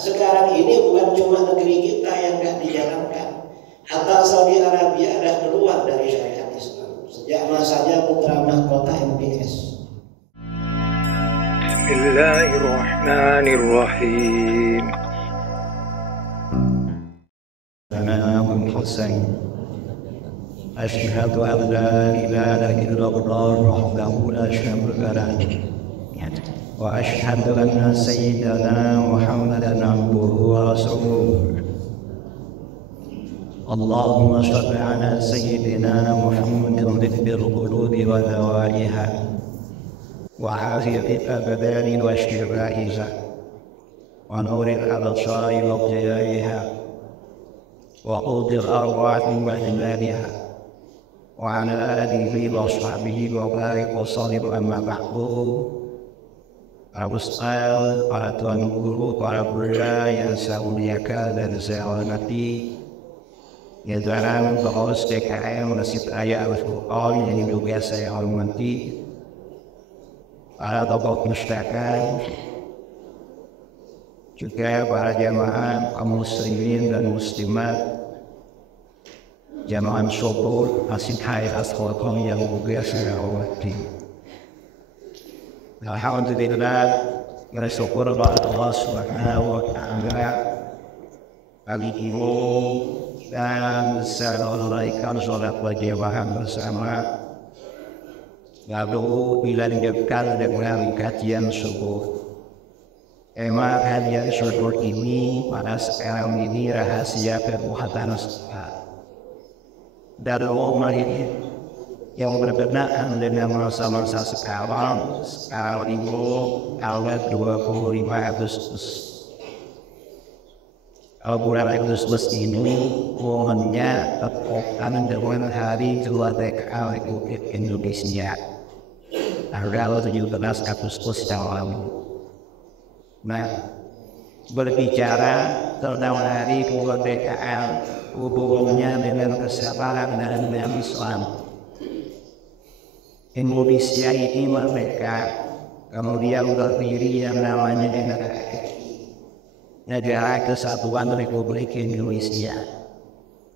sekarang ini bukan cuma negeri kita yang nggak dijalankan. Hatta Saudi Arabia dah keluar dari syariat Islam sejak masanya putra mahkota MBS. Bismillahirrahmanirrahim. Imam Hussein Asyhadu an la ilaha illallah wahdahu la syarika lahu wa asyhadu anna sayyidana Muhammadan abduhu wa rasuluh. Allahumma shalli ala sayyidina Muhammadin tibbil qulubi wa dawaiha wa afiyatil abdani wa shifaiha wa nuril absari wa ضيائها وقود الأرواح وإمالها وعلى آله وصحبه وبارك وسلم. أما بعد. Ustaz, para tuan guru, para budak yang saya muliakan dan saya hormati, jajaran pengurus PKM Masjid Raya Al-Furqan yang juga saya hormati, para tokoh masyarakat, juga para jamaah kaum muslimin dan muslimat, jamaah syukur Masjid Raya Al-Furqan yang juga saya hormati. Alhamdulillah, bersyukur kepada Allah Subhanahu wa Ta'ala kali ini dan saya menunaikan sholat berjamaah bersama, lalu dilanjutkan dengan kajian subuh. Emang kajian subuh ini pada sekarang ini rahasia perbuatan salat. Dan Allah ini yang berkenaan dengan masa-masa sekarang ini tanggal 25 Agustus. Bulan Agustus ini umumnya terkait dengan Hari Kemerdekaan Republik Indonesia tanggal 17 Agustus yang lalu. Nah, berbicara tentang Hari Kemerdekaan hubungannya dengan kesabaran dan dengan Islam. Indonesia ini merdeka, kemudian berdiri yang namanya Negara Kesatuan Republik Indonesia.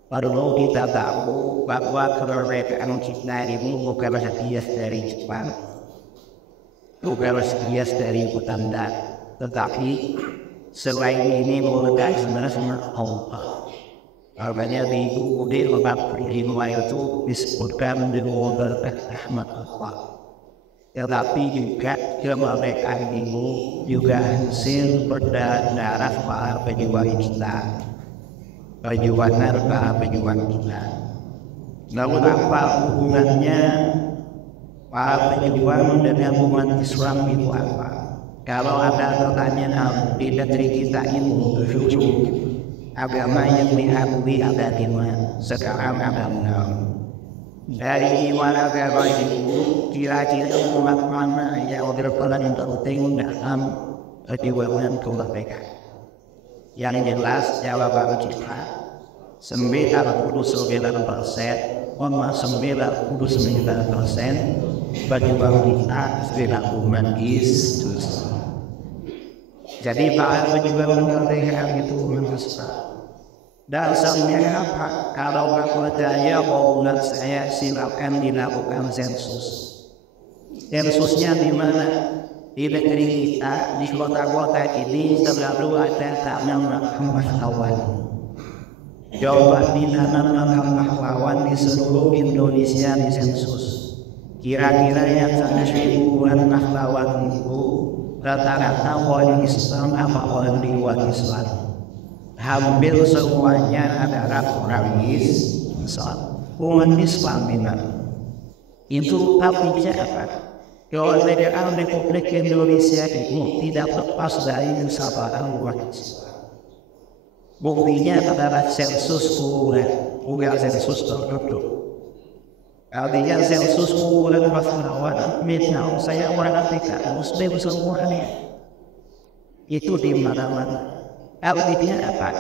Perlu kita tahu bahwa kemerdekaan kita ini bukan sekias dari Jepang, bukan sekias dari Belanda, tetapi selain ini merupakan sebenarnya Allah. Makanya di buku 45 itu disebutkan dengan rahmat Allah. Tetapi juga kemerdekaan ini juga hasil berdarah para pejuang kita, perjuangan para pejuang kita. Lalu apa hubungannya para pejuang dengan umat Islam itu apa? Kalau ada pertanyaan di negeri kita ini, agama yang diakui ada di mana? Sekarang agama dari iman agama itu kira-kira umat mana yang berperan penting dalam perjuangan kemerdekaan? Yang jelas jawaban kita 99,99% perjuangan kita adalah umat Kristus. Jadi para pejuang kemerdekaan itu umat Islam. Dasarnya apa? Kalau aku percaya menurut saya silakan dilakukan sensus. Sensusnya di mana? Di negeri kita, di kota-kota ini selalu ada tanam pahlawan. Coba ditanam pahlawan di seluruh Indonesia di sensus. Kira-kira yang sana ribuan pahlawan itu rata-rata orang Islam apa orang di luar Islam? Hampir semuanya adalah orang Islam. Umat Islam itu tapi apa? Kemerdekaan Republik Indonesia itu tidak lepas dari kesabaran umat Islam. Buktinya adalah sensus kuburan, bukan sensus tertutup. Artinya sensus kuburan pahlawan. Misal saya orang Afrika, Muslim semuanya itu di mana-mana. Artinya apa?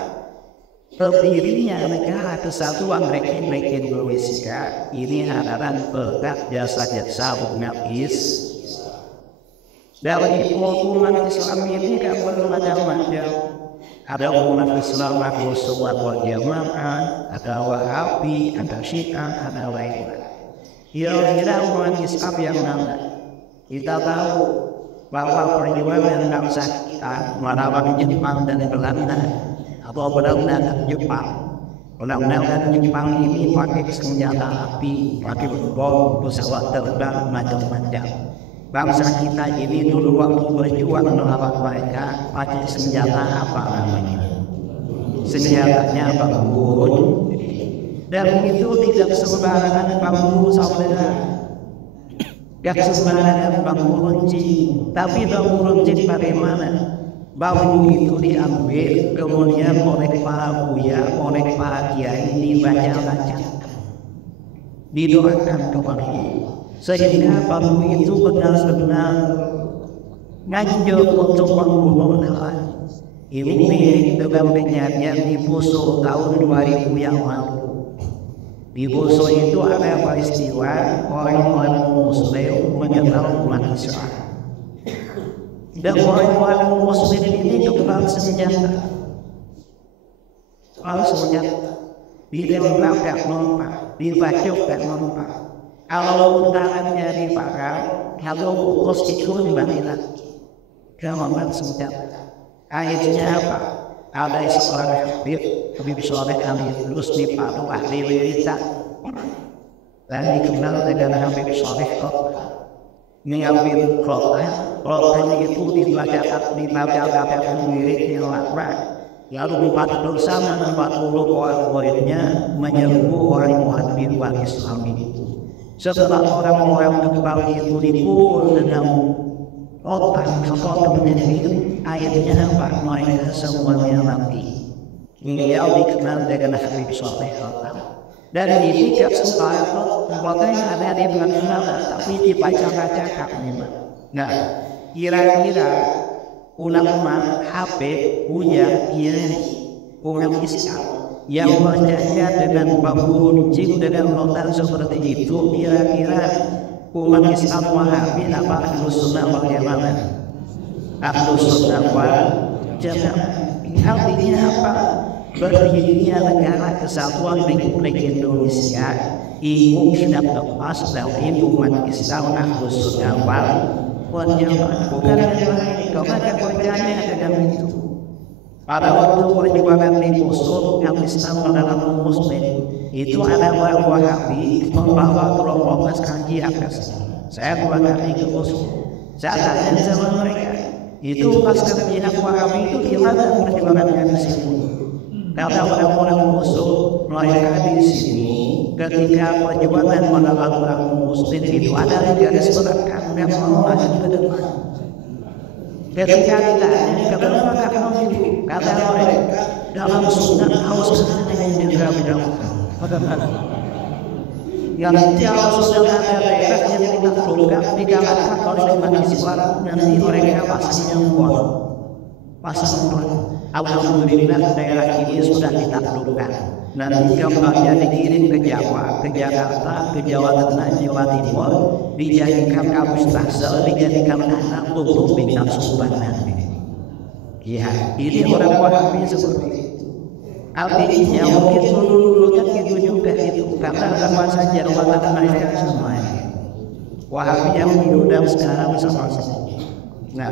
Berdirinya Negara Kesatuan Republik Indonesia ini adalah berkat jasa-jasa umat Islam. Dari umat Islam ini kan belum ada macam Ada umat Islam, Ahlus Sunnah wal Jamaah, ada Wahabi, ada Syiah, ada lain-lain. Kira-kira umat Islam yang mana? Kita tahu bahwa perjuangan bangsa kita melawan Jepang dan Belanda atau Belanda dan Jepang. Belanda dan Jepang ini pakai senjata api, pakai bom, pesawat terbang, macam-macam. Bangsa kita ini dulu waktu berjuang melawan mereka pakai senjata apa namanya? Senjatanya bambu. Dan itu tidak sembarangan bambu saudara. Tidak sembarangan bambu runcing. Tapi bambu runcing bagaimana? Bambu itu diambil kemudian oleh para buya, oleh para kiai dibaca-baca, didoakan kepada sehingga bambu itu benar-benar nganjur untuk membunuh lawan. Ini mirip dengan kejadian di Poso tahun 2000 yang lalu. Di Poso itu ada peristiwa orang-orang Muslim menyerang umat Islam. Dan orang-orang Muslim ini kebal senjata. Kalau senjata ditembak gak mempan, dibacok gak mempan. Kalau tangannya dipakar, kalau putus itu kembali lagi. Kemudian senjata. Akhirnya apa? Ada seorang Habib Soleh Ali lulus di Palu ahli wiridan. Dan dikenal dengan Habib Soleh Kota. Mengambil Quran itu dibaca-bacakan wirid yang lakrak. Lalu 40 sama 40 orang muridnya menyerbu orang Muhammadiyah Islam itu. Setelah orang-orang kembali itu dipukul dengan otak atau penyakit, akhirnya apa? Mereka semuanya mati. Beliau dikenal dengan Habib Soleh Kota. Dan ini tidak sembarang tempatnya ada di mana, tapi dibaca-bacakan memang. Nah, kira-kira ulama Habib punya orang Islam yang percaya dengan bambu runcing dengan rotan seperti itu, kira-kira umat Islam Wahabi apa Ahlus Sunnah wal Jamaah? Ahlus Sunnah wal Jamaah. Artinya apa? Berdirinya negara kesatuan Republik Indonesia ini sudah lepas dari umat Islam Ahlus Sunnah wal Jamaah. Bukan yang lain, karena kerjanya dengan itu. Pada waktu perjuangan di Poso yang Islam dalam Muslim itu ada orang Wahabi membawa rombongan kaji akas. Saya 2 kali ke Poso. Saya tanya sama mereka, itu pas kaji Wahabi itu gimana perjuangannya di sini? Karena orang-orang Poso mereka di sini ketika perjuangan melawan orang Muslim itu ada garis belakang yang mau maju ke depan. Ketika ditanya kenapa kamu itu, kata mereka dalam sunnah harus yang juga bidangkan. Yang jauh sudah ada daerah yang ditaklukkan dikalahkan oleh umat Islam, nanti mereka pasti yang kuat. Pasang alhamdulillah daerah ini sudah ditaklukkan. Nanti kembalinya dikirim ke Jawa, ke Jakarta, ke Jawa Tengah, Jawa Timur, dijadikan kampus Tangsel, dijadikan anak untuk bintang Sumbanan. Ya, ini orang Wahabi seperti itu. Artinya mungkin dulu kan gitu juga itu, karena sama saja Jawa Tengah yang semuanya. Wahabi yang diundang sekarang sama-sama. Nah,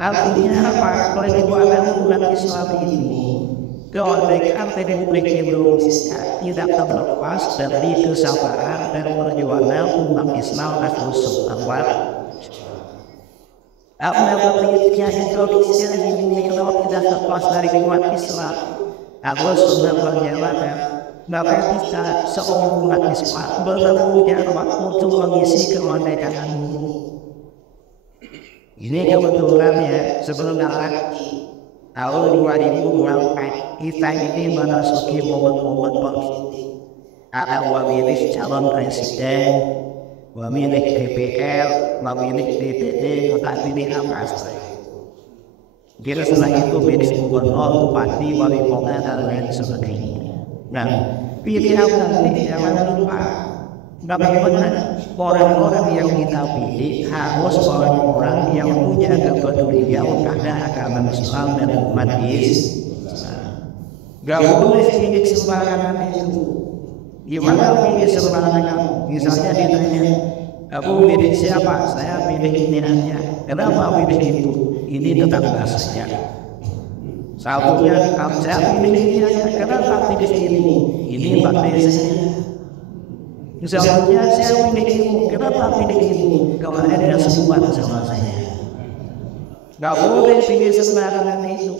artinya apa? Perjuangan umat Islam ini kemerdekaan Republik Indonesia tidak terlepas dari kesabaran dan perjuangan umat Islam Ahlus Sunnah wal Jamaah. Apabila Indonesia ini tidak terlepas dari umat Islam Ahlus Sunnah wal Jamaah, maka kita seorang umat Islam bertanggung jawab untuk mengisi kemerdekaan ini. Ini kebetulan ya sebenarnya tahun 2024 kita ini memasuki momen-momen politik. Ada memilih calon presiden, memilih DPR, memilih DPD, memilih apa saja. Kira setelah itu pilih gubernur, bupati, wali kota dan lain sebagainya. Nah, pilihan nanti jangan lupa bagaimana orang-orang yang kita pilih harus orang-orang yang punya kepedulian pada agama Islam dan umat Islam. Gak boleh pilih sembarangan itu. Gimana pilih sembarangan? Misalnya ditanya, aku pilih siapa? Saya pilih ini aja. Kenapa pilih itu? Ini tetangga saya. Satunya, saya pilih ini aja. Kenapa pilih ini? Ini Pak saya. Misalnya saya pilih ini. Kenapa pilih ini? Kalau ada semua sama saya. Gak boleh pilih sembarangan itu.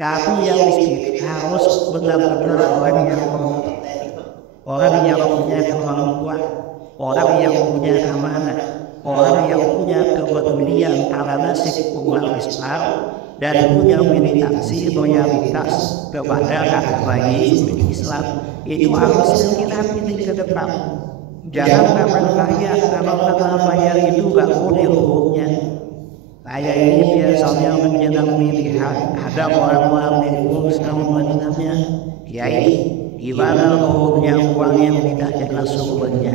Tapi yang dipilih harus benar-benar orang yang kompeten, orang yang punya kemampuan, orang yang punya amanah, orang yang punya kepedulian karena nasib umat Islam dan punya militansi loyalitas kepada agama Islam. Itu harus yang kita pilih ke depan. Jangan karena bayar itu gak boleh hukumnya. Saya ini biasanya menjelang pilihan, ada orang-orang yang ngurus namanya, Kiai, gimana hukumnya uang yang tidak jelas sumbernya?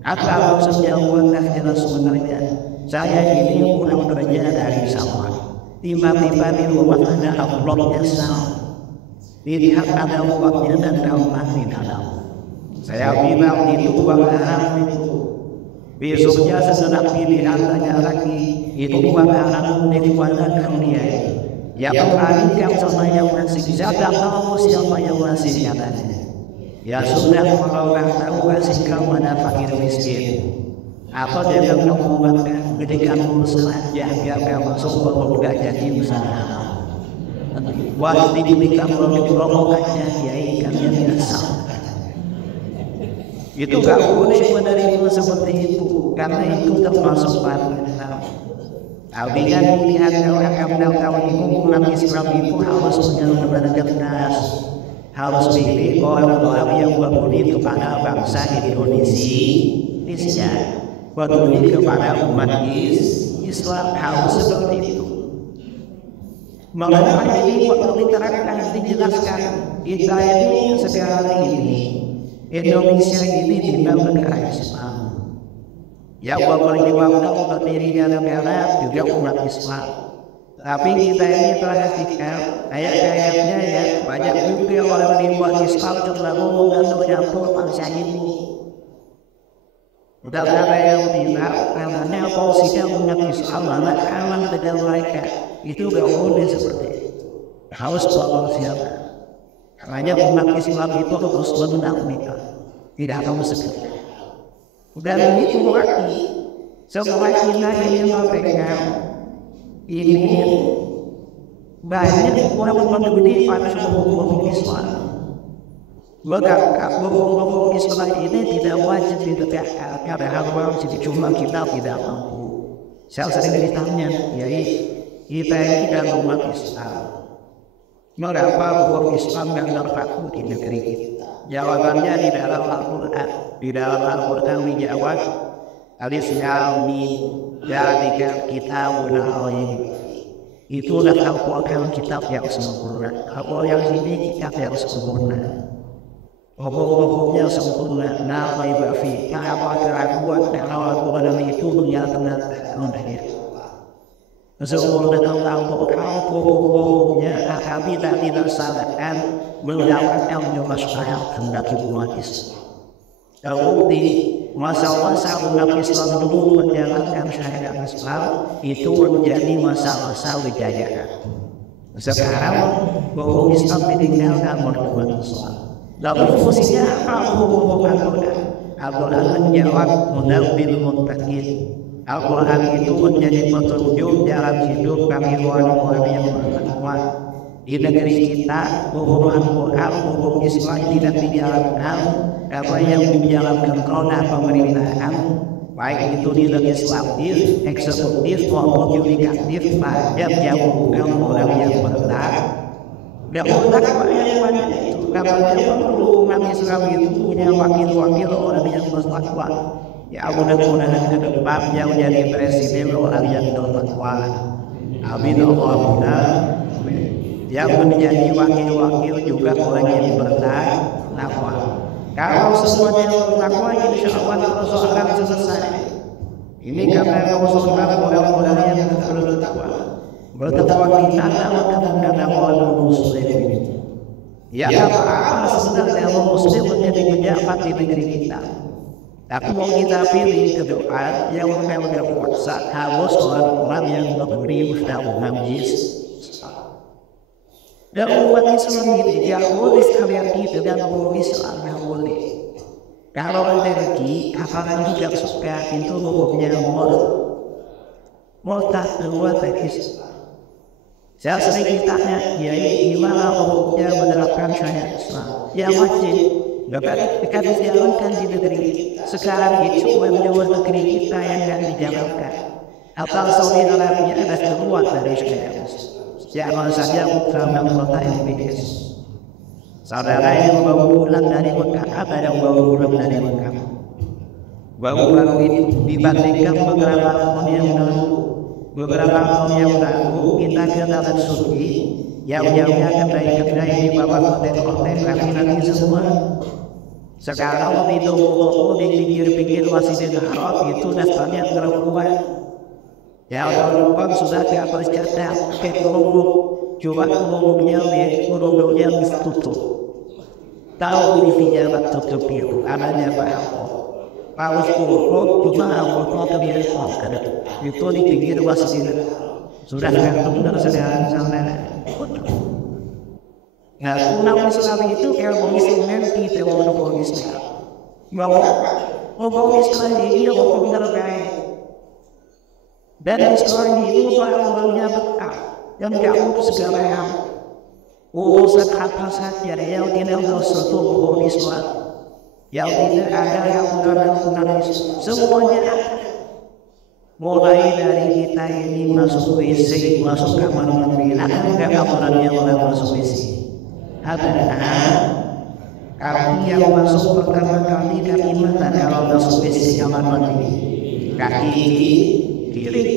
Apa maksudnya uang tidak jelas sumbernya? Saya ini pulang kerja dari sawah, tiba-tiba di rumah ada amplopnya sawah, dilihat ada uangnya dan gambar di dalam. Saya bilang itu uang haram itu. Besoknya sesudah pilihan tanya lagi, itu uang haram dari mana dia? Yang melarikan sama yang masih, saya tak tahu siapa yang masih katanya. Ya sudah, kalau orang tahu kasih kau mana fakir miskin. Apa dia yang menguatkan ketika urusan jaga kau masuk surga jadi usaha. Waktu diberikan provokannya kiai kami biasa. Itu gak boleh menerima seperti itu, karena itu termasuk parah. Tapi kan melihat orang ini umat Islam itu harus benar-benar cerdas, harus pilih orang-orang yang peduli kepada bangsa Indonesia, peduli kepada umat Islam, harus seperti itu. Mengapa ini waktu diterangkan, dijelaskan, kita ini sekarang ini Indonesia ini tidak negara Islam. Yang memperjuangkan berdirinya negara juga umat Islam. Tapi kita ini perhatikan, ayat-ayatnya ya banyak juga orang di umat Islam terlalu mengatur-atur bangsa ini. Udah ada yang bilang, karena posisi umat Islam anak kawan dengan mereka itu gak boleh seperti itu. Harus proporsional. Makanya umat Islam itu harus menang mereka, tidak akan segera. Dan itu berarti semua kita ini memegang ini banyak orang peduli pada hukum Islam. Maka hukum Islam ini tidak wajib ditegakkan karena wajib cuma kita tidak mampu. Saya sering ditanya, yai kita ini kan umat Islam. Mengapa hukum Islam yang terpaku di negeri kita? Jawabannya di dalam Al-Quran. Di dalam Al-Quran dijawab, Alif Lam Mim, dzalika kitabun ghaib. Itulah Al-Quran, kitab yang sempurna. Kalau yang sini kitab yang sempurna. Hukum-hukumnya sempurna. La raiba fihi. Apa keraguan dalam Al-Quran itu menyatakan oleh sesungguhnya tentang hukumnya kami tidak dilaksanakan mendapatkan masyarakat hendak umat Islam. Terbukti masa-masa umat Islam dulu menjalankan syariat Islam itu menjadi masa-masa kejayaan. Sekarang hukum Islam ditinggalkan oleh umat Islam. Lalu fungsinya apa hukum Al-Quran? Al-Quran menjawab munabil muttaqin. Al-Quran itu menjadi petunjuk jalan hidup kami orang-orang yang bertakwa. Di negeri kita, hukum Al-Quran, hukum Islam tidak dijalankan. Apa yang dijalankan roda pemerintahan, baik itu di legislatif, eksekutif maupun yudikatif, banyak yang bukan orang yang bertakwa. Dan bertakwa yang banyak itu, karena perlu umat Islam itu punya wakil-wakil orang yang bertakwa. Ya mudah-mudahan ke depan yang menjadi presiden orang yang bertakwa. Amin Allahumma. Yang menjadi wakil-wakil juga orang yang bertakwa. Kalau semuanya bertakwa, insya Allah persoalan selesai. Ini karena persoalan orang-orang yang bertakwa. Bertakwa kita adalah kadang-kadang orang muslim. Ya apa sebenarnya orang muslim menjadi pejabat di negeri kita. Tapi mau kita pilih ke depan yang memang berkuasa harus orang-orang yang berius dalam Yesus. Dan umat Islam ini yang boleh sekalian kita dan umat Islam yang boleh. Kalau rezeki, apalagi tidak suka itu hukumnya murtad keluar dari Islam. Saya sering ditanya, ya gimana hukumnya menerapkan syariat Islam? Ya wajib, dapat dijalankan di negeri kita. Sekarang itu menjauh negeri kita yang tidak dijalankan. Atau Saudi Arabia ada keluar dari syariat Islam. Jangan saja utama kota MBS. Saudara yang baru pulang dari Mekah, ada yang baru pulang dari Mekah. Baru-baru itu dibandingkan beberapa tahun yang lalu. Beberapa tahun yang lalu kita ke dalam suci, yang kedai-kedai di bawah hotel-hotel laki-laki semua. Sekarang di toko di pinggir-pinggir Masjidil Haram itu daftarnya perempuan. Ya orang sudah di atas cadar, pakai kerudung, coba kerudungnya ditutup. Tahu isinya tertutup itu, adanya apa? Paus kurung cuma awal kebiasaan kan? Itu di pinggir Masjidil Haram. Sudah gantung dari sekarang sampai. Nah, umat Islam itu kalau Islam kita orang Islam. Bahwa orang Islam ini orang terbaik. Dan Islam itu orangnya bekal yang jauh segala yang urusan apa saja yang tidak tersentuh orang Islam, yang tidak ada yang undang-undang Islam, semuanya ada. Mulai dari kita ini masuk WC, masuk kamar mandi, ada nggak aturannya mulai masuk WC? Ada. Kaki yang masuk pertama kali kaki mana kalau masuk WC kamar mandi? Kaki kiri.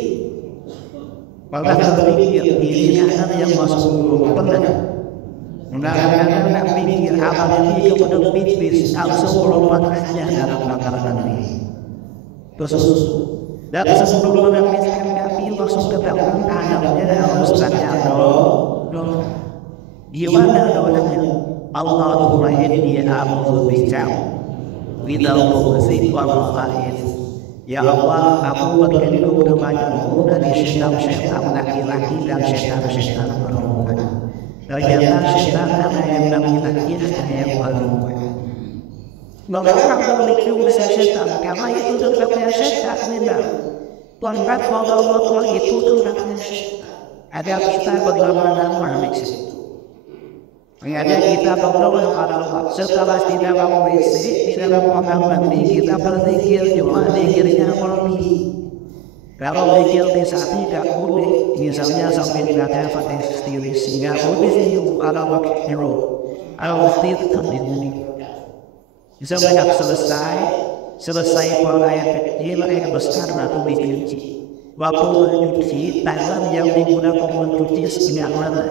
Malah terpikir kiri kanan yang masuk dulu pernah. Mudah-mudahan tak pikir apa yang kepada pipis langsung melompatnya dalam makanan ini. Terus dan sebelum menamiskan kaki masuk ke dalam kanannya harus baca doa. Gimana doanya? Allahumma inni a'udzu bika minal khubuthi wal khaba'ith. Ya Allah, aku berlindung kepadamu dari syaitan laki-laki dan syaitan perempuan. Ternyata syaitan ada yang laki-laki ada yang perempuan. Mengapa berlindung dari syaitan? Karena itu tempatnya syaitan memang. Tempat Allah itu tempatnya syaitan. Ada kita bagaimana di situ. Ada kita berdoa kepada Allah. Setelah tidak mau WC, tidak mau mandi, kita berzikir cuma zikirnya murni. Kalau zikir di saat tidak boleh, misalnya sampai dibaca Fatihah sendiri, sehingga boleh itu ada waktu hero, ada waktu tertentu. Semenjak selesai ayat kecil, ayat besar atau dicuci. Waktu mencuci, tangan yang digunakan mencuci sebenarnya mana?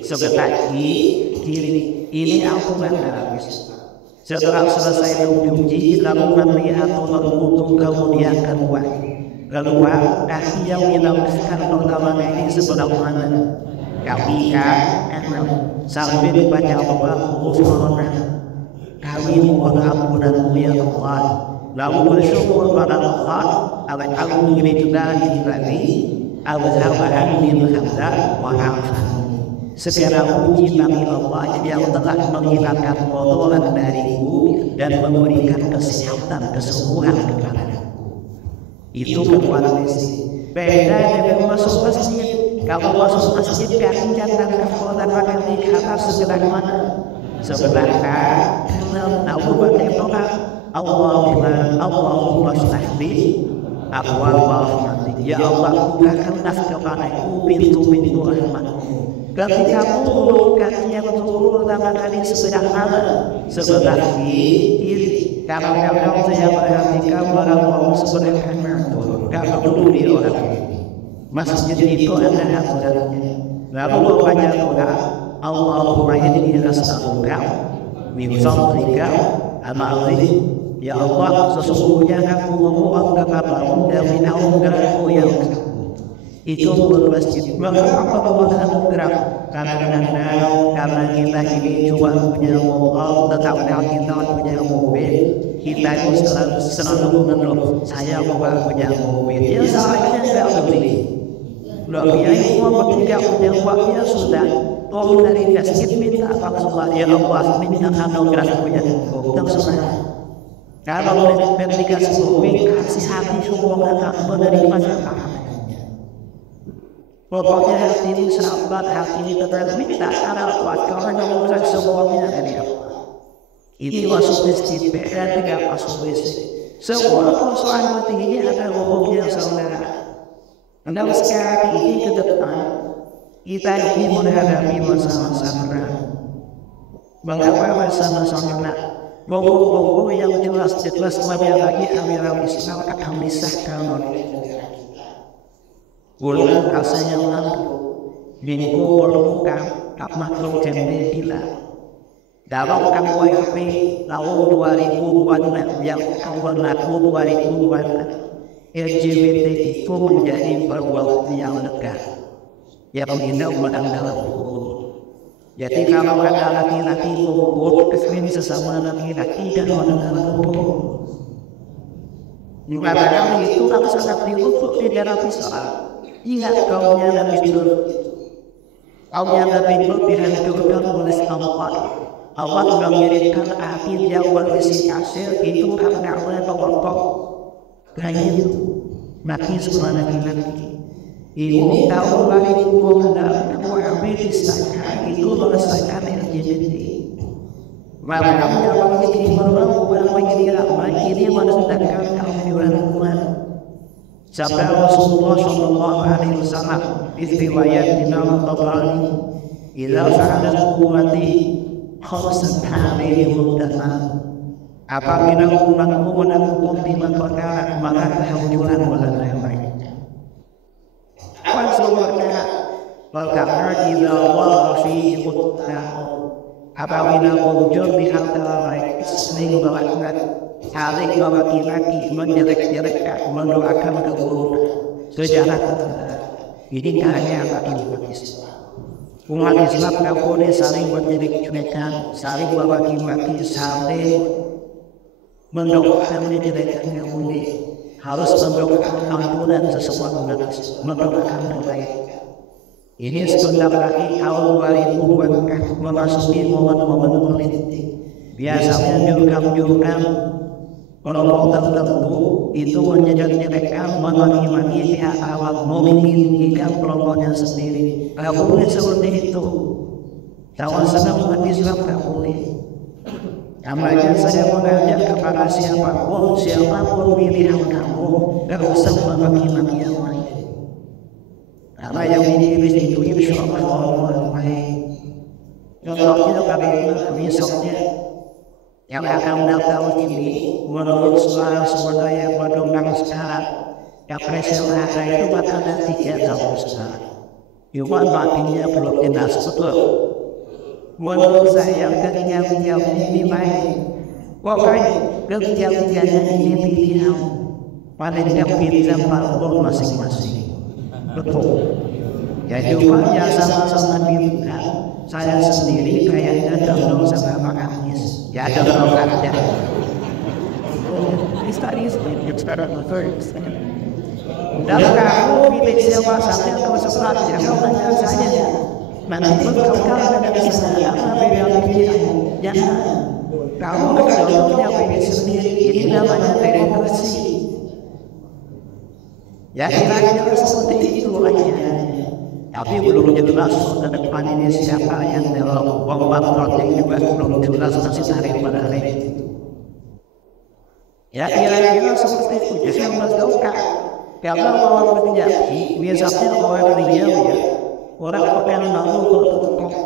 Sebelah kiri ini aturan dalam Islam. Setelah selesai mencuci, lalu melihat atau berwudu kemudian keluar. Kaki yang dilapaskan pertama ini sebelah mana? Kaki kanan sambil dibaca doa Ghufranak. Kami mohon ampunanmu ya Allah. Lalu bersyukur pada Allah. Alhamdulillahi azhaba anni al-hamza wa afani. Segala puji bagi Allah yang telah menghilangkan kotoran dariku dan memberikan kesehatan kesembuhan kepadaku. Itu kekuatan fisik. Beda dengan masuk masjid. Kalau masuk masjid kaki jangan kotoran pakai di atas sebelah mana? Sebelah kanan. Lalu bagaimana? Allahumma shlahli aqwal rahmatik. Ya Allah, bukakanlah kepadaku pintu-pintu rahmatmu. Ketika kaki yang turun pertama kali sebelah mana? Sebelah kiri. Kadang-kadang saya perhatikan orang-orang sebelah kanan turun. Kalau dulu di orang ini, masjid itu ada aturannya. Lalu bapaknya doa, Allahumma inni as'aluka min fadlika al-'azim. Ya Allah, sesungguhnya aku memohon kepadamu dari anugerahmu yang itu bermasjid. Mengapa kemudahan gerak? Karena kita ini cuma punya mobil, tetapi kita punya mobil. Kita itu selalu mengeluh, saya mau punya mobil. Ya salahnya tidak beli. Kalau dia mau tidak punya uangnya sudah. Tolong dari masjid minta Allah, ya Allah minta anugerah punya mobil terserah. Kalau dikasih mobil, kasih hati semua anak menerima zakat. Pokoknya hati ini sahabat, hati ini tetap minta karena kuat karena ngomong semuanya dari Allah. Itu masuk masjid beda dengan masuk masjid. Semua persoalan hati ini ada ngomongnya saudara. Anda sekarang ini ke depan kita ini menghadapi masa-masa mengapa masa-masa ngomong-ngomong yang jelas-jelas lebih lagi amiral Islam akan misahkan oleh negara kita. Bulan rasanya lalu, minggu lengkap, tak makhluk jembe gila. Dalam KWP tahun 2004 yang tahun 2004, LGBT itu menjadi perbuatan yang lega, yang tidak dalam hukum. Jadi kalau ada laki-laki ngumpul kesini sesama laki-laki dan dalam hukum. Mengatakan itu kalau sangat diutuk di dalam soal. Ingat kaumnya Nabi Lut. Kaumnya Nabi Lut dihancurkan oleh Allah. Allah mengirimkan api yang berisi kasir itu karena oleh kelompok kayu mati semua laki-laki. Ini tahu bagi hukum dan kamu disahkan itu melesaikan LGBT. Maka yang begini berlaku begini ramai ini menentangkan kaum Sabda Rasulullah sallallahu alaihi wasallam di riwayat Imam Tabrani, "Idza fa'alat ummati khamsan hadhihi muddaman." Apabila umatku melakukan 5 perkara maka kehancuran bulan yang baik. Maksudnya perkara idza wafi muttaqin. Apabila muncul di antara mereka sering melakukan saling laki-laki menjelek-jelekkan, mendoakan keburukan sejarah tertentu. Ini hanya umat Islam. Umat Islam tak boleh saling menjelek-jelekan, saling laki-laki, saling mendoakan menjelekkan yang boleh. Harus mendoakan ampunan sesuatu mendoakan kebaikan. Ini sebentar lagi tahun 2024 memasuki momen-momen politik. Biasanya jurkam-jurkam kelompok tertentu itu menjelek-jelekkan, memaki-maki pihak awal, menginginkan kelompoknya sendiri. Tak boleh seperti itu. Kawasan umat Islam tak boleh. Kamarnya saya mengajak kepada siapapun pilihan kamu, tak usah memaki-maki yang lain. Karena yang ini itu insya Allah baik. Contohnya bagaimana misalnya yang akan datang ini menurut suara yang mendengar sekarang Capres yang ada itu bakal ada 3 tahun sekarang. Cuma batinnya belum jelas betul. Menurut saya ketiga-tiga ini baik. Pokoknya ketiga-tiganya ini pilihan. Paling tidak pilihan parpol masing-masing. Betul. Ya cuma ya sama-sama pilihan. Saya sendiri kayaknya condong sama Pak Anies. Ya condong aja. Dan kamu pilih siapa saja kau sesuatu yang kau tanya saja. Nanti kau ada di sana apa beda pilihan. Jangan. Kamu contohnya pilih sendiri. Ini namanya demokrasi. Ya kira-kira seperti itu aja. Tapi belum jelas ke depan ini siapa yang dalam pembangunan yang juga belum jelas masih tarik pada hari itu. Ya kira-kira seperti itu. Jadi yang berdoa karena orang menjadi biasanya orang dia ya orang akan mau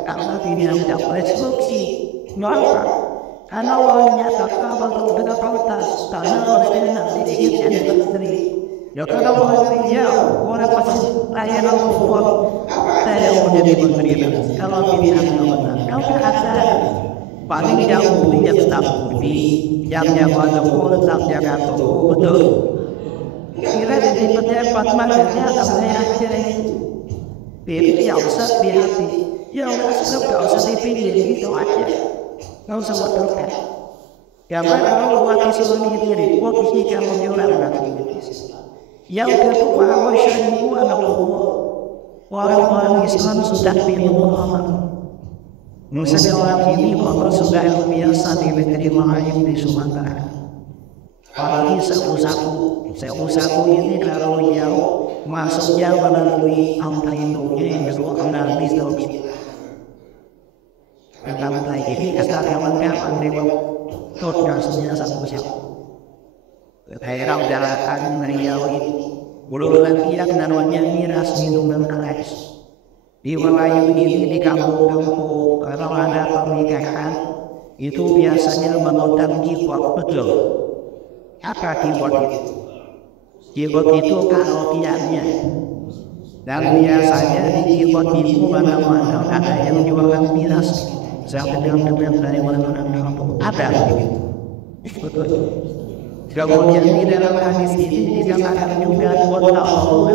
karena pilihan capres bukti. Mengapa? Karena orangnya tak kabar dengan pantas karena orangnya nanti dihidupkan sendiri. Ya kalau orang dia orang pasti layan Allah saya menjadi menteri kalau pilihan benar kalau ada paling jauh yang tak budi yang jaga tetap jaga betul kira jadi pejabat makanya saya aja itu. Pilih yang usah di hati, yang gak usah dipilih gitu aja. Gak usah berdoa. Karena kalau buat Islam diri, posisi kamu diorang yang kedua, wasyariku anakullah. Orang-orang Islam sudah pilih Muhammad. Misalnya orang ini kalau sudah biasa diterima ayam di Sumatera. Apalagi seusahaku ini kalau dia masuknya melalui angka induknya yang kedua analis dalam Karena ini asal kawan-kawan lewat podcastnya satu-satu. Daerah daratan Riau ini bulu lagi yang namanya miras minuman keras. Di wilayah ini di kampung-kampung kalau ada pernikahan itu biasanya mengundang keyboard betul. Apa keyboard itu? Keyboard itu karaokeannya. Dan biasanya di keyboard itu mana-mana ada yang jualan miras. Saya dengar dari mana-mana kampung ada begitu. Betul. Kemudian di dalam hadis ini dikatakan juga Allah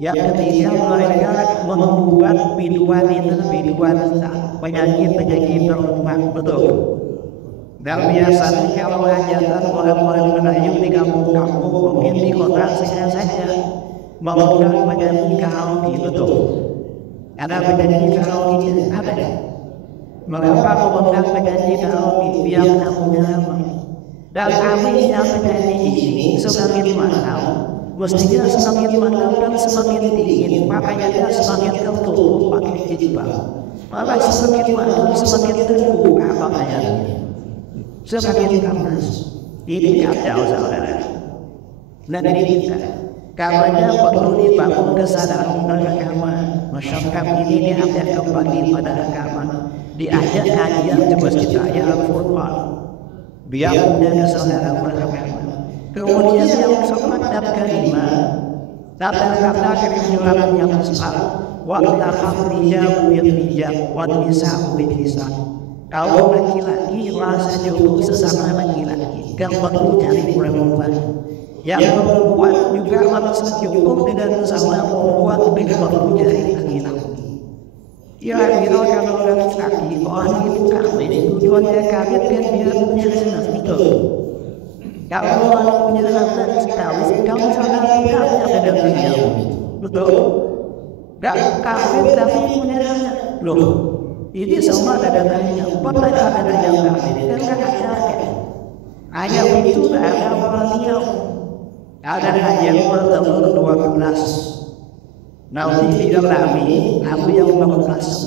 yang ketiga mereka membuat biduan penyakit berumat betul. Dan biasanya kalau hajatan orang-orang Melayu di kampung-kampung mungkin di kota saja membuat penyakit karaoke betul. Ada penyakit karaoke ada. Mengapa membuat penyakit karaoke biar kamunya lama? Dan kami yang menjadi ini semakin mahal, mestinya semakin mahal dan semakin dingin, makanya dia semakin tertutup pakai jilbab. Malah semakin mahal, semakin terbuka pakaiannya, semakin panas. Ini kacau saudara. Dan ini kita, karenanya perlu dibangun kesadaran beragama. Masyarakat ini diajak kembali pada agama, diajak kajian di masjid raya Al-Furqan. Biar menjadi saudara beragama. Kemudian yang keempat dan kelima, kata-kata kejujuran yang besar, wa'ala khamriya bijak, wa'nisa bijak. Kalau laki-laki rasa cukup sesama laki-laki, gak perlu cari perempuan. Yang perempuan juga merasa cukup dengan sesama perempuan, gak perlu cari laki-laki. Kira-kira kalau laki-laki orang itu kawin, tujuannya kawin kan biar punya anak itu. Kalau orang punya anak sekali, kamu sadar tidak ada beliau, betul? Gak kawin tapi punya anak, loh. Ini semua ada dananya, pernah ada yang kawin dan kakaknya. Ayam itu ada beliau, ada ayam bertelur 12. Nanti tidak lagi, aku yang mengelas.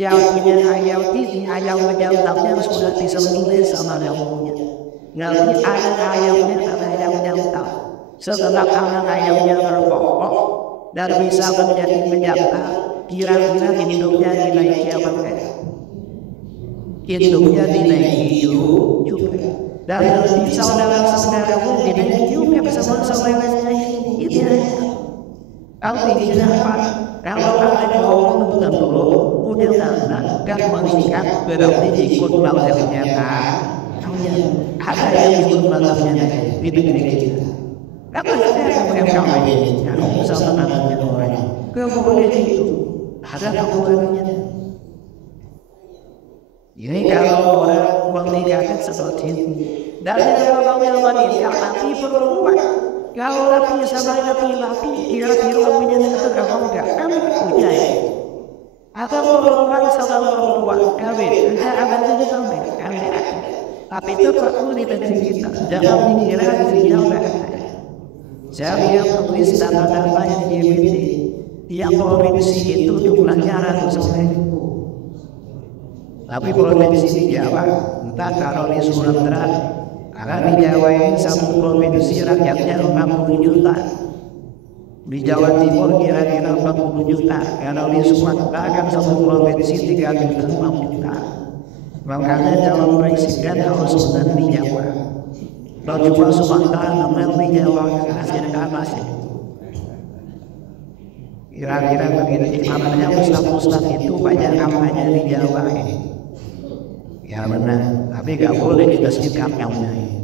Yang punya ayam ini, ayam menjantaknya sudah disembelih sama lemunya. Nanti ada ayamnya, ada ayam jantak. Setelah anak ayamnya berkokok dan bisa menjadi menjantak, kira-kira induknya dinaiki apa enggak? Induknya dinaiki juga. Dan nanti saudara-saudaramu dinaiki juga bersama-sama ini. Kalau tidak dapat, kalau ada orang terlalu punya anak dan mengikat berarti ikut belajarnya ada yang ikut belajarnya di negeri kita. Apa saja yang kami ini, yang bersama anaknya orang, kemudian itu ada kemudiannya. Ini kalau orang meninggalkan seperti ini, dan orang yang meninggal nanti perempuan. Kalau laki sama laki-laki, kira-kira punya itu kamu enggak? Kamu punya ya? Atau perempuan sama perempuan kawin? Ada juga kawin, kawin ada. Tapi itu perlu dipecah kita. Jangan dikira di sini enggak ada. Saya yang tulis data-data yang dimiliki tiap provinsi itu jumlahnya ratusan ribu. Tapi provinsi di Jawa, entah kalau di Sumatera. Karena di Jawa ini satu provinsi rakyatnya 50 juta. Di Jawa Timur kira-kira 40 juta. Kalau di Sumatera kan satu provinsi 3 juta. Makanya calon presiden harus benar di Jawa. Kalau cuma Sumatera benar di Jawa hasil masih. Kira-kira begini. Makanya ustaz-ustaz itu banyak kampanye di Jawa ini. Ya benar, tapi gak boleh kita sikap kampanye.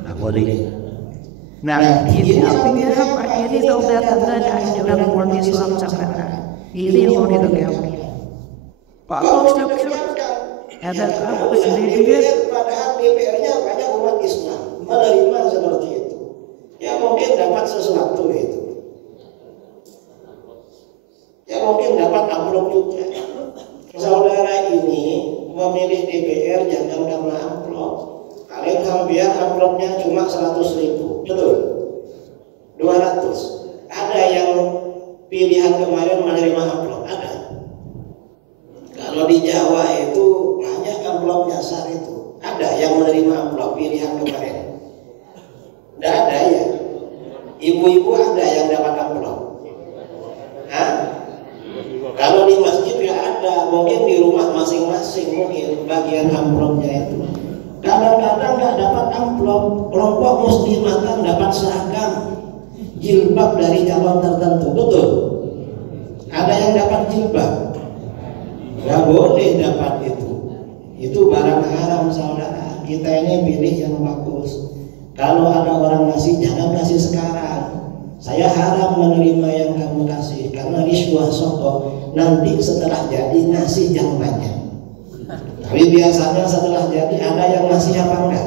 Gak boleh. Nah, ini artinya apa? Ini sudah tanda anjuran umat Islam sekarang. Ini mau ditegakkan. Kalau ada kampus di DPR, padahal DPR-nya banyak umat Islam menerima seperti itu. Ya mungkin dapat sesuatu itu. Ya mungkin dapat amplop juga. Saudara ini memilih DPR jangan karena amplop. Kalian biar amplopnya cuma 100.000, betul? 200. Ada yang pilihan kemarin menerima amplop, ada. Kalau di Jawa itu banyak amplop nyasar itu. Ada yang menerima amplop pilihan kemarin. Tidak ada ya. Ibu-ibu ada yang dapat amplop. Hah? Kalau di masjid ya ada, mungkin di rumah masing-masing mungkin bagian amplopnya itu. Kadang-kadang nggak dapat amplop, kelompok muslimatan dapat seragam jilbab dari calon tertentu, betul? Ada yang dapat jilbab, nggak boleh dapat itu. Itu barang haram saudara. Kita ini pilih yang bagus. Kalau ada orang ngasih, jangan kasih sekarang. Saya haram menerima yang kamu kasih karena riswah soko. Nanti setelah jadi ngasih yang banyak. Tapi biasanya setelah jadi ada yang ngasih apa enggak?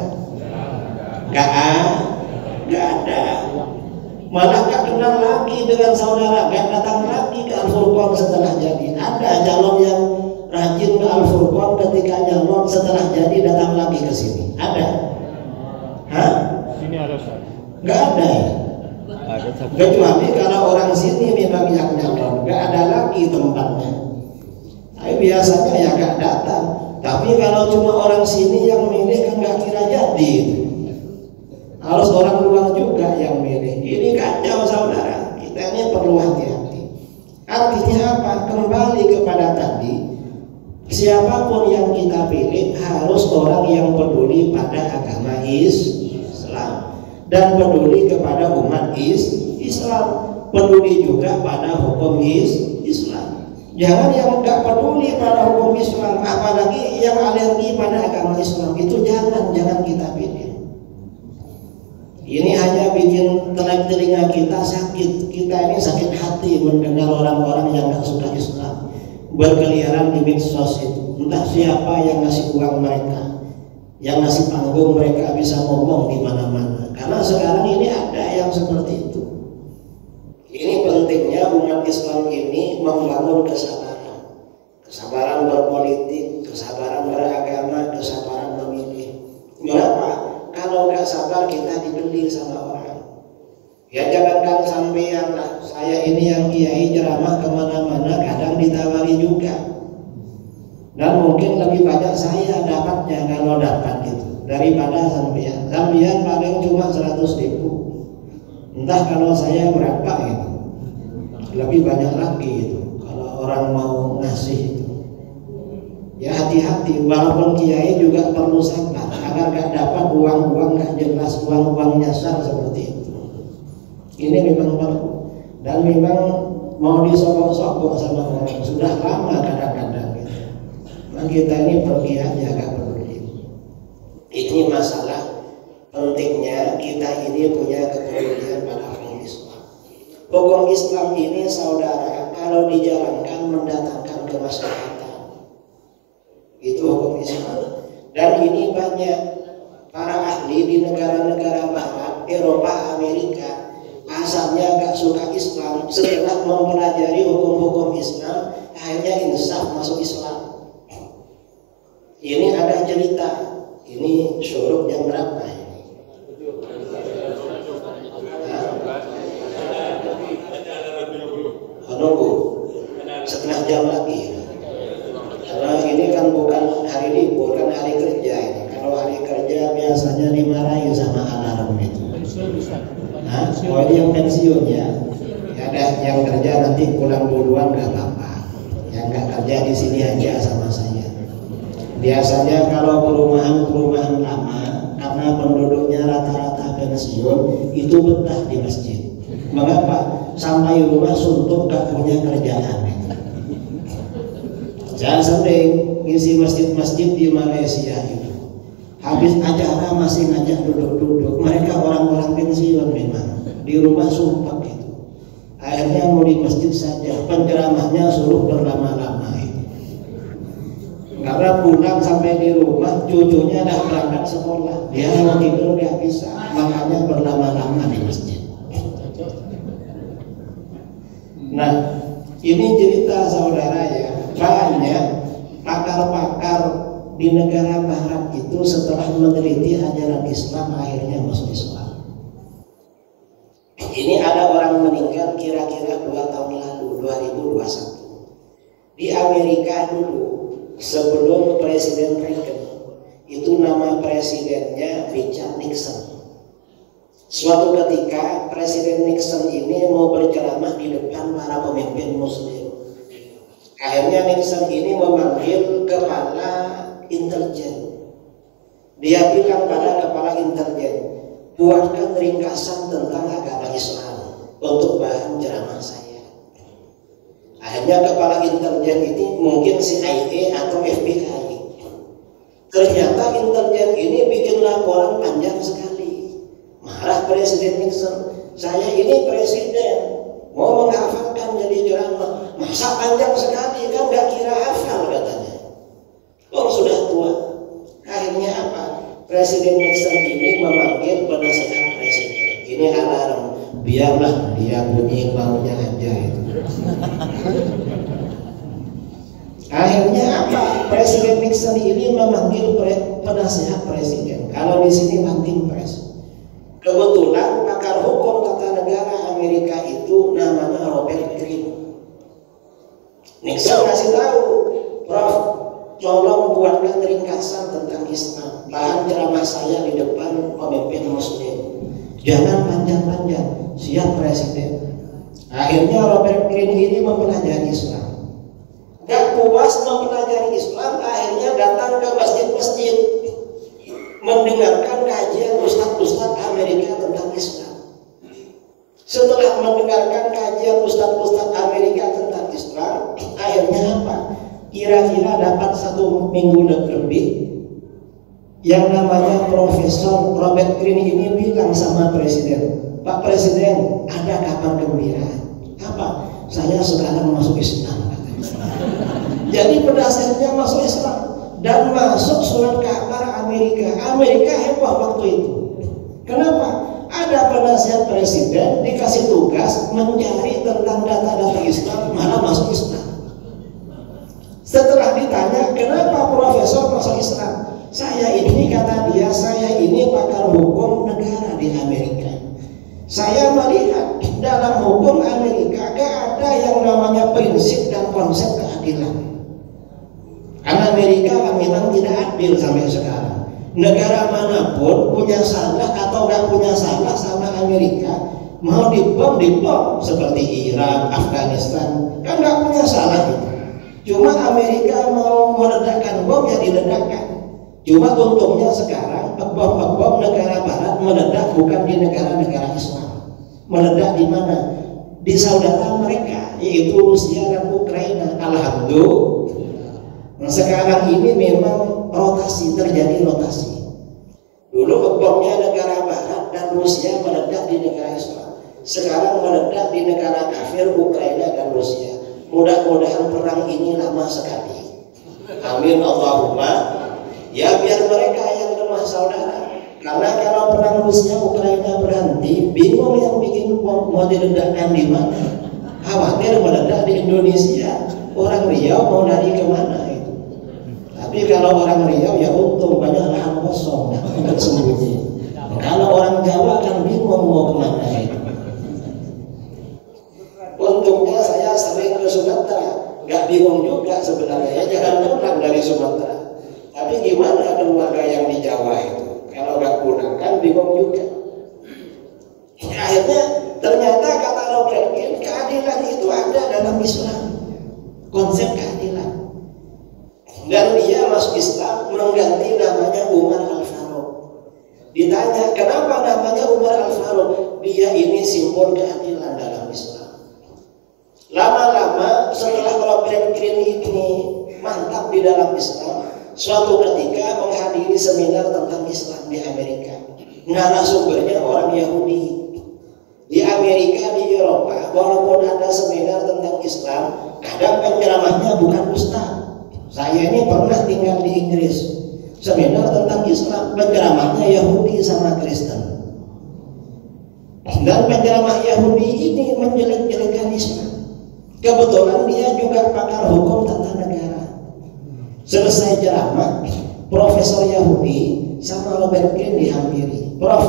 Enggak ada. Malah gak kenal lagi dengan saudara, gak datang lagi ke Al-Furqan setelah jadi. Ada calon yang rajin ke Al-Furqan ketika nyalon setelah jadi datang lagi ke sini. Ada? Hah? Sini ada. Enggak ada ya? Kecuali kalau orang sini memang yang nyalon, nggak ada lagi tempatnya. Tapi biasanya ya nggak datang. Tapi kalau cuma orang sini yang milih kan nggak kira jadi. Harus orang luar juga yang milih. Ini kacau saudara. Kita ini perlu hati-hati. Artinya apa? Kembali kepada tadi. Siapapun yang kita pilih harus orang yang peduli pada agama Islam dan peduli kepada umat Islam, peduli juga pada hukum Islam. Jangan yang nggak peduli pada hukum Islam, apalagi yang alergi pada agama Islam, itu jangan kita pilih. Ini hanya bikin telinga kita sakit. Kita ini sakit hati mendengar orang-orang yang nggak suka Islam berkeliaran di medsos itu. Entah siapa yang ngasih uang mereka, yang ngasih panggung mereka bisa ngomong di mana-mana. Karena sekarang ini ada yang seperti itu. Ini pentingnya umat Islam ini membangun kesabaran. Kesabaran berpolitik, kesabaran beragama, kesabaran memilih. Kenapa? Kalau nggak sabar kita dibeli sama orang. Ya jangankan sampean lah. Saya ini yang kiai ceramah kemana-mana kadang ditawari juga. Dan mungkin lebih banyak saya dapatnya kalau dapat itu daripada sampean. Sampean paling cuma 100.000. Entah kalau saya berapa itu. Lebih banyak lagi itu kalau orang mau ngasih itu. Ya hati-hati, walaupun kiai juga perlu sabar agar gak dapat uang-uang gak jelas, uang-uang nyasar seperti itu. Ini memang perlu dan memang mau disogok-sogok sama orang sudah lama kadang-kadang gitu. Nah, kita ini pergi aja gak peduli. Ini masalah pentingnya kita ini punya kepedulian pada hukum Islam. Hukum Islam ini saudara kalau dijalankan mendatangkan kemaslahatan. Itu hukum Islam. Dan ini banyak para ahli di negara-negara barat, Eropa, Amerika asalnya gak suka Islam. Setelah mempelajari hukum-hukum Islam akhirnya insaf masuk Islam. Ini ada cerita. Ini syuruk yang berapa ini? Menunggu setengah jam lagi. Karena ini kan bukan hari libur, kan hari kerja ini. Kalau hari kerja biasanya dimarahi sama alarm itu. Nah, kalau ini yang pensiun ya, ada yang kerja nanti pulang duluan nggak apa-apa. Yang nggak kerja di sini aja sama saya. Biasanya kalau perumahan lama, karena penduduknya rata-rata pensiun, itu betah di masjid. Mengapa? Sampai rumah suntuk gak punya kerjaan. Saya sering ngisi masjid-masjid di Malaysia itu. Habis acara masih ngajak duduk-duduk. Mereka orang-orang pensiun memang, di rumah sumpah gitu. Akhirnya mau di masjid saja, penceramahnya suruh berlama-lama itu. Karena pulang sampai di rumah cucunya dah berangkat sekolah, dia mau tidur gak bisa, makanya berlama-lama di masjid. Nah, ini cerita saudara ya, banyak pakar-pakar di negara barat itu setelah meneliti ajaran Islam akhirnya masuk Islam. Ini ada orang meninggal kira-kira 2 tahun lalu, 2021. Di Amerika dulu, sebelum Presiden Reagan, itu nama presidennya Richard Nixon. Suatu ketika Presiden Nixon ini mau berceramah di depan para pemimpin Muslim. Akhirnya Nixon ini memanggil kepala intelijen. Dia bilang pada kepala intelijen, buatkan ringkasan tentang agama Islam untuk bahan ceramah saya. Akhirnya kepala intelijen ini mungkin CIA atau FBI. Ternyata intelijen ini bikin laporan panjang sekali. Marah Presiden Nixon, saya ini presiden, mau menghafalkan jadi ceramah, masa panjang sekali, kan gak kira hafal katanya. Oh sudah tua. Akhirnya apa? Presiden Nixon ini memanggil penasehat presiden. Ini alarm, biarlah dia bunyi maunya aja itu. Akhirnya apa? Presiden Nixon ini memanggil penasehat presiden. Kalau di sini Tim Pres. Kebetulan pakar hukum tata negara Amerika itu namanya Robert Greene. Nixon kasih tahu, Prof, tolong buatkan ringkasan tentang Islam, bahan ceramah saya di depan pemimpin Muslim. Jangan panjang-panjang. Siap presiden. Akhirnya Robert Greene ini mempelajari Islam. Gak puas mempelajari Islam, akhirnya datang ke masjid-masjid mendengarkan kajian ustadz-ustadz Amerika tentang Islam. Setelah mendengarkan kajian ustadz-ustadz Amerika tentang Islam, akhirnya apa? Kira-kira dapat 1 minggu lebih, yang namanya Profesor Robert Greene ini bilang sama presiden, Pak Presiden, ada kabar gembira. Apa? Saya sekarang masuk Islam. Jadi penasihatnya masuk Islam dan masuk surat kabar Amerika. Amerika heboh waktu itu. Kenapa? Ada penasihat presiden dikasih tugas mencari tentang data-data Islam, malah masuk Islam. Setelah ditanya kenapa profesor masuk Islam, saya ini, kata dia, saya ini pakar hukum negara di Amerika. Saya melihat dalam hukum Amerika gak ada yang namanya prinsip dan konsep keadilan. Karena Amerika memang tidak adil sampai sekarang. Negara manapun punya salah atau gak punya salah sama Amerika, mau dibom seperti Irak, Afghanistan, kan gak punya salah itu. Cuma Amerika mau meledakkan bom ya diledakkan. Cuma untungnya sekarang bom negara barat meledak bukan di negara-negara Islam. Meledak di mana? Di saudara mereka, yaitu Rusia dan Ukraina. Alhamdulillah. Nah, sekarang ini memang terjadi rotasi. Dulu bomnya negara barat dan Rusia meledak di negara Islam. Sekarang meledak di negara kafir Ukraina dan Rusia. Mudah-mudahan perang ini lama sekali. Amin Allahumma. Ya biar mereka yang lemah saudara. Karena kalau perang Rusia Ukraina berhenti, bingung yang bikin bom mau diledakkan di mana. Khawatir meledak di Indonesia. Orang Riau mau lari kemana itu. Tapi kalau orang Riau ya untung banyak lahan kosong untuk sembunyi. Kalau orang Jawa kan bingung mau kemana itu. Untungnya saya sering ke Sumatera, nggak bingung juga sebenarnya. Ya jangan pulang dari Sumatera. Tapi gimana keluarga yang di Jawa itu? Kalau nggak pulang kan bingung juga. Akhirnya ternyata kata Robert Greene, keadilan itu ada dalam Islam. Konsep keadilan. Dan dia masuk Islam mengganti namanya Umar Al-Faruq. Ditanya kenapa namanya Umar Al-Faruq? Dia ini simbol keadilan dalam Islam. Lama-lama setelah Robert Greene ini mantap di dalam Islam, suatu ketika menghadiri seminar tentang Islam di Amerika. Narasumbernya orang Yahudi. Di Amerika, di Eropa, walaupun ada seminar tentang Islam, kadang penceramahnya bukan ustaz. Saya ini pernah tinggal di Inggris, seminar tentang Islam, penceramahnya Yahudi sama Kristen. Dan penceramah Yahudi ini menjelek-jelekan Islam. Kebetulan dia juga pakar hukum tata negara. Selesai ceramah, Profesor Yahudi sama Robert Greene dihampiri. Prof,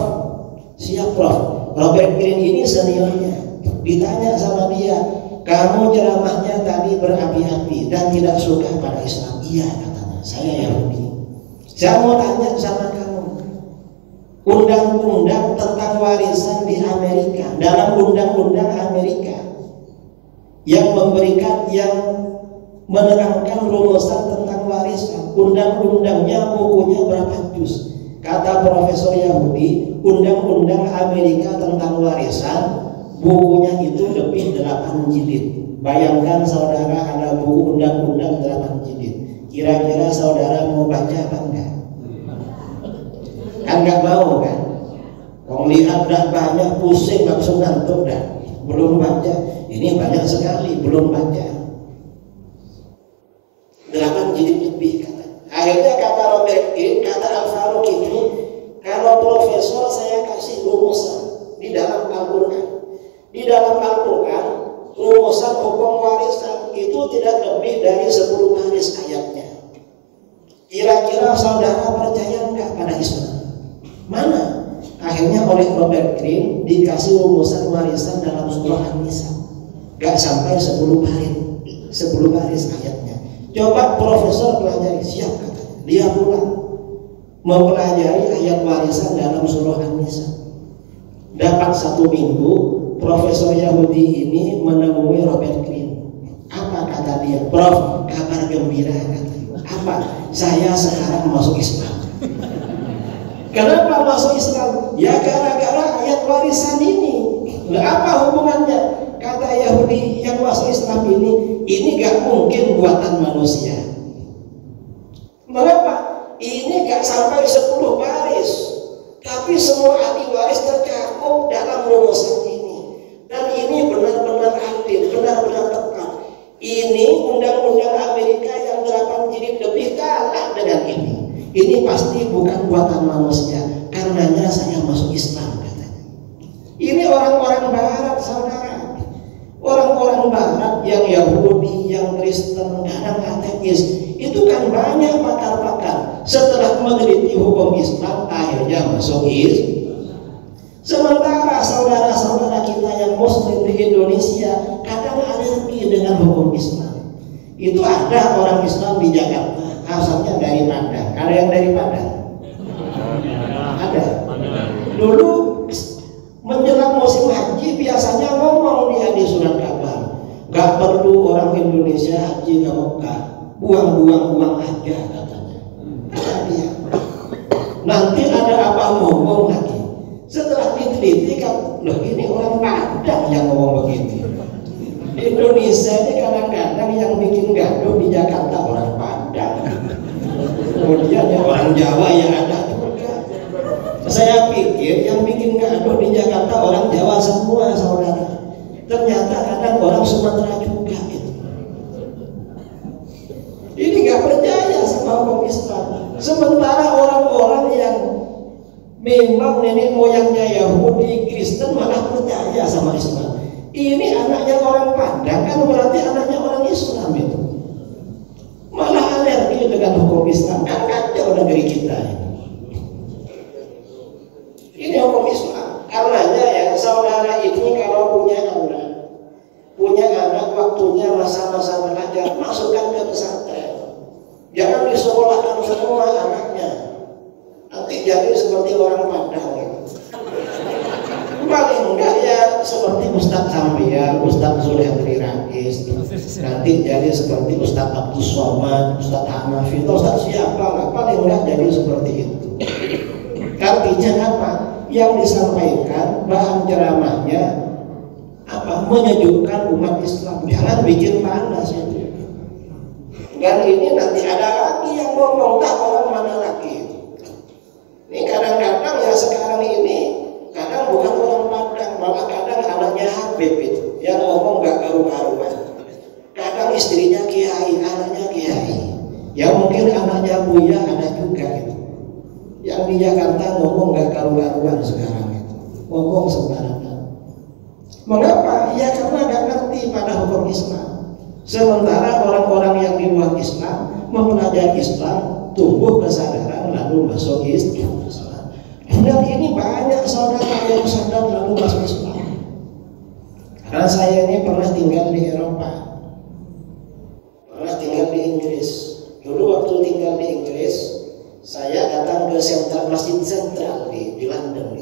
siap Prof. Robert Greene ini seniornya. Ditanya sama dia, kamu ceramahnya tadi berapi-api dan tidak suka pada Islam. Iya katanya, saya Yahudi. Saya mau tanya sama kamu, undang-undang tentang warisan di Amerika, dalam undang-undang Amerika yang menerangkan rumusan tentang warisan, undang-undangnya bukunya berapa juz? Kata Profesor Yahudi, undang-undang Amerika tentang warisan bukunya itu lebih 8 jilid. Bayangkan saudara ada buku undang-undang 8 jilid. Kira-kira saudara mau baca apa enggak? Kan enggak mau kan? Kalau lihat dah banyak pusing langsung ngantuk dah. Belum baca. Ini banyak sekali belum baca. 8 jilid lebih katanya. Akhirnya kata Robert Greene, kata Al-Faruq ini, kalau profesor saya kasih rumusan di dalam Al-Quran. Di dalam Al-Quran, rumusan hukum warisan itu tidak lebih dari 10 baris ayatnya. Kira-kira saudara percaya enggak pada Islam? Mana? Akhirnya oleh Robert Greene dikasih rumusan warisan dalam surah An-Nisa. Gak sampai 10 baris ayatnya. Coba profesor pelajari, siap katanya. Dia pulang mempelajari ayat warisan dalam surah An-Nisa. Dapat 1 minggu, Profesor Yahudi ini menemui Robert Greene. Apa kata dia? Prof, kabar gembira katanya. Apa? Saya sekarang masuk Islam. Kenapa masuk Islam? Ya gara-gara ayat warisan ini. Nah, apa hubungannya? Kata Yahudi yang masuk Islam ini gak mungkin buatan manusia. Mengapa? Ini gak sampai 10 baris, tapi semua ahli waris tercakup dalam rumusan ini. Dan ini benar-benar adil, benar-benar tepat. Ini undang-undang Amerika yang 8 jilid lebih kalah dengan ini. Ini pasti bukan buatan manusia. Karenanya saya masuk Islam katanya. Ini orang-orang Barat saudara. Orang-orang Barat yang Yahudi, yang Kristen, kadang ateis, itu kan banyak pakar-pakar. Setelah meneliti hukum Islam, akhirnya masuk Islam. Sementara saudara-saudara kita yang Muslim di Indonesia kadang alergi dengan hukum Islam. Itu ada orang Islam di Jakarta, asalnya dari Padang. Ada yang dari Padang? Ada. Dulu menjelang musim haji biasanya ngomong dia di surat kabar, gak perlu orang Indonesia haji ke Mekah, buang-buang aja katanya. Kata dia. Nanti ada apa ngomong lagi. Setelah diteliti kan, loh ini orang Padang yang ngomong begitu. Di Indonesia ini kadang-kadang yang bikin gaduh di Jakarta orang Padang. Kemudian ya orang Jawa yang ada. Saya pikir yang bikin gaduh di Jakarta orang Jawa semua saudara. Ternyata kadang orang Sumatera juga gitu. Ini gak percaya sama hukum Islam. Sementara orang-orang yang memang nenek moyangnya Yahudi, Kristen malah percaya sama Islam. Ini anaknya orang Padang kan berarti anaknya orang Islam itu. Malah alergi dengan hukum Islam. Kan kacau negeri kita ini. Ini hukum Islam. Karenanya ya saudara ini kalau punya anak waktunya masa-masa belajar, masukkan ke pesantren. Jangan disekolahkan semua anaknya. Nanti jadi seperti orang Padang gitu. Paling enggak ya seperti Ustadz Sambiar, Ustadz Zulhadri Rais. Nanti jadi seperti Ustadz Abdul Somad, Ustadz Hanafi, Ustadz siapa lah. Paling enggak jadi seperti itu. Artinya apa? Yang disampaikan bahan ceramahnya apa? Menyejukkan umat Islam. Jangan bikin panas itu. Dan ini nanti ada lagi yang ngomong, tak orang mana lagi. Ini kadang-kadang ya sekarang ini kadang bukan orang Padang, malah kadang anaknya Habib itu yang ngomong gak karu-karuan. Kadang istrinya kiai, anaknya kiai. Ya mungkin anaknya Buya ada juga itu. Yang di Jakarta ngomong gak karu-karuan sekarang itu, ngomong sembarangan. Mengapa? Ya karena gak ngerti pada hukum Islam. Sementara orang-orang yang di luar Islam mempelajari Islam, tumbuh kesadaran lalu masuk Islam. Dan ini banyak saudara yang sadar lalu masuk Islam. Karena saya ini pernah tinggal di Eropa, pernah tinggal di Inggris. Dulu waktu tinggal di Inggris, saya datang ke masjid sentral di London.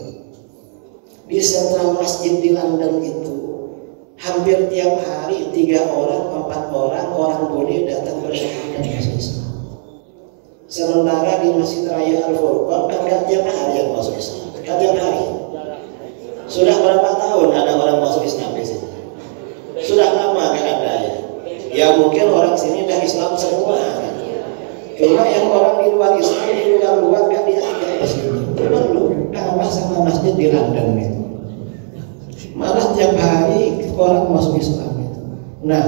Di sentral masjid di London itu hampir tiap hari 3 orang, 4 orang boleh datang bersyahadat masuk Islam. Sementara di Masjid Raya Al-Furqan kan gak tiap hari yang masuk Islam, gak tiap hari. Sudah berapa tahun ada orang masuk Islam di sini? Sudah lama gak ada ya. Ya mungkin orang sini dah Islam semua. Cuma yang orang di luar Islam, di luar gak diajak di sini. Perlu kalah sama masjid di London itu. Malah tiap hari orang masuk Islam itu. Nah,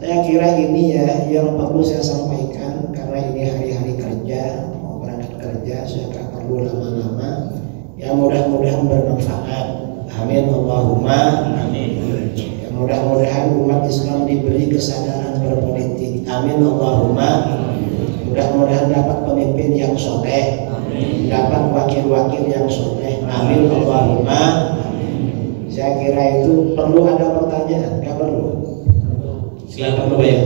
saya kira ini ya yang perlu saya sampaikan karena ini hari-hari kerja, mau berangkat kerja, saya gak perlu lama-lama. Ya mudah-mudahan bermanfaat. Amin Allahumma amin. Ya mudah-mudahan umat Islam diberi kesadaran berpolitik. Amin Allahumma. Mudah-mudahan dapat pemimpin yang soleh, dapat wakil-wakil yang soleh. Amin Allahumma. Saya kira itu perlu ada pertanyaan, nggak perlu? Silakan ya.